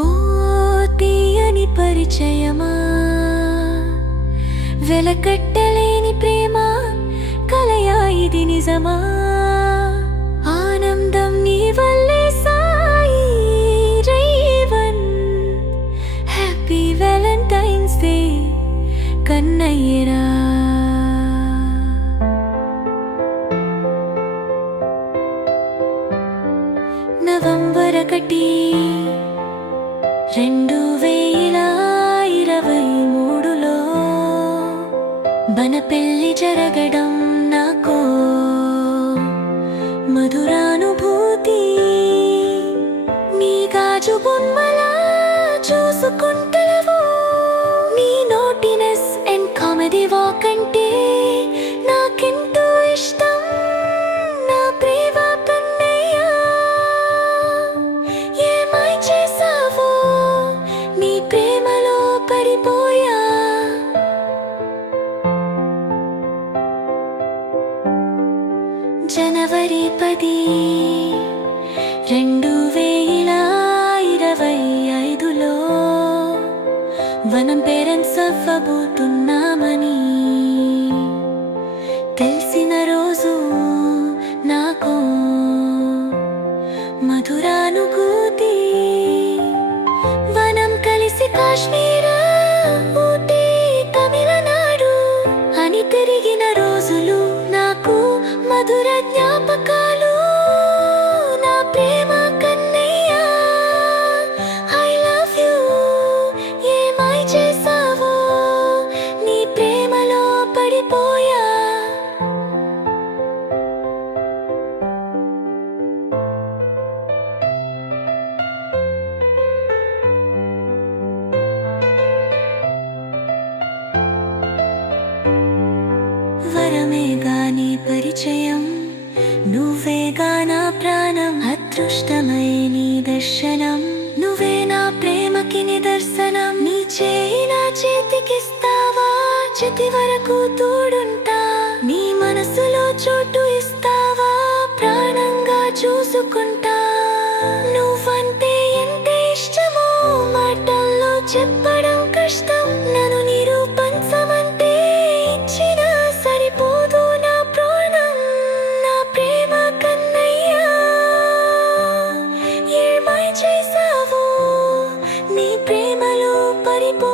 ఓ తీయని పరిచయమా, వెలకట్టలేని ప్రేమ, కలయా ఇది నిజమా? ఆనందం నీ వల్లే Sai Revan. Happy valentine's day కన్నయ్యరా. నవంబర్ 1, 2023లో మన పెళ్లి జరగడం నాకో మధురానుభూతి. నీ గాజు బొమ్మలా చూసుకుంటలవు, నీ నోటినెస్ అండ్ కామెడీ వాక్ అంటే నాకెంతో ఇష్టం. నా ప్రేమ కన్నయ్య, ఏమై చేసావో నీ ప్రేమలో పడిపోయా. జనవరి 10, 2025లో మనం పేరెంట్స్ అవ్వబోతున్నామని తెలిసిన రోజు నాకు మధురానుభూతి. వనం కలిసి కాశ్మీర్, ఊటీ, తమిళనాడు అని తిరిగిన రోజులు నాకు మధుర జ్ఞాపకాలు. నా ప్రేమ కన్నయ్య, ఐ లవ్ యూ. ఏమై చేసావో నీ ప్రేమలో పడిపోయా. వరమేగా నీ పరిచయం, నువ్వేగా నా ప్రాణం. అదృష్టమై నీ దర్శనం, నువ్వే నా ప్రేమకి నిదర్శనం. నీ చేయి నా చేతికిస్తావా, చితి వరకు తోడుంటా. నీ మనసులో చోటు ఇస్తావా, ప్రాణంగా చూసుకుంటా. నువ్వంటే ఎంత ఇష్టమో మాటల్లో చెప్పడం కష్టం. నన్ను నిరూపించమంటే ఇచ్చిన సరిపోదు నా ప్రాణం. నా ప్రేమ కన్నయ్య, ఏమై చేసావో నీ ప్రేమలో పడిపో.